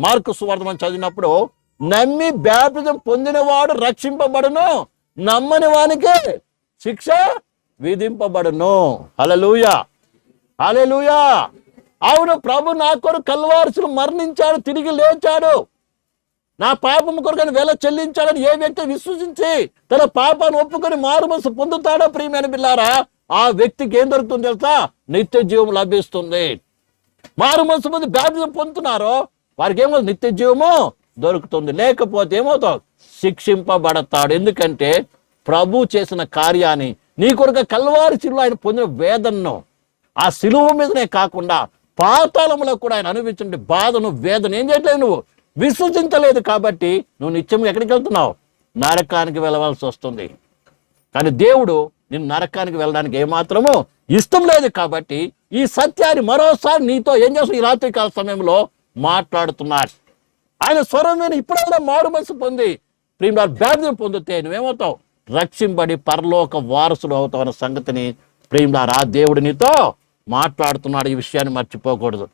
Mark సువార్త మనం చదివినప్పుడు నమ్మి బ్యాప్టిజం పొందినవాడు రక్షింపబడును నమ్మని వానికి శిక్ష విధింపబడును. అలలుయా అలలుయా అవును ప్రభు నా కొరకు కల్వారసులు మరణించాడు తిరిగి లేచాడు. నా పాపము కొరకు వెల చెల్లించాడని ఏ వ్యక్తి విశ్వసించి తన పాపాన్ని ఒప్పుకొని మారుమనసు పొందుతాడో ప్రియమైన పిల్లారా ఆ వ్యక్తికి ఏం దొరుకుతుంది తెలుసా? నిత్య జీవం లభిస్తుంది. మారు మనసు మంది బ్యాప్టిజం పొందుతున్నారో వారికి ఏమో నిత్య జీవము దొరుకుతుంది. లేకపోతే ఏమవుతావు శిక్షింపబడతాడు. ఎందుకంటే ప్రభు చేసిన కార్యాన్ని నీ కొరకు కల్వారి చిరులో ఆయన పొందిన వేదనను ఆ సిలువ మీదనే కాకుండా పాతాళంలో కూడా ఆయన అనుభవించిన బాధను వేదన ఏం చేయట్లేదు నువ్వు? విశ్వసించలేదు కాబట్టి నువ్వు నిత్యం ఎక్కడికి వెళ్తున్నావు? నరకానికి వెళ్ళవలసి వస్తుంది. కానీ దేవుడు నిన్ను నరకానికి వెళ్ళడానికి ఏమాత్రము ఇష్టం లేదు కాబట్టి ఈ సత్యాన్ని మరోసారి నీతో ఏం చేస్తావు? ఈ రాత్రికాల సమయంలో మాట్లాడుతున్నాడు ఆయన స్వరం విని ఇప్పుడైనా మారు మనసు పొంది ప్రియుడు బ్యాధ్యం పొందితే నువ్వేమవుతావు? రక్షింపడి పరలోక వారసులు అవుతావు అన్న సంగతిని ప్రియుడారా ఆ దేవుడినితో మాట్లాడుతున్నాడు. ఈ విషయాన్ని మర్చిపోకూడదు.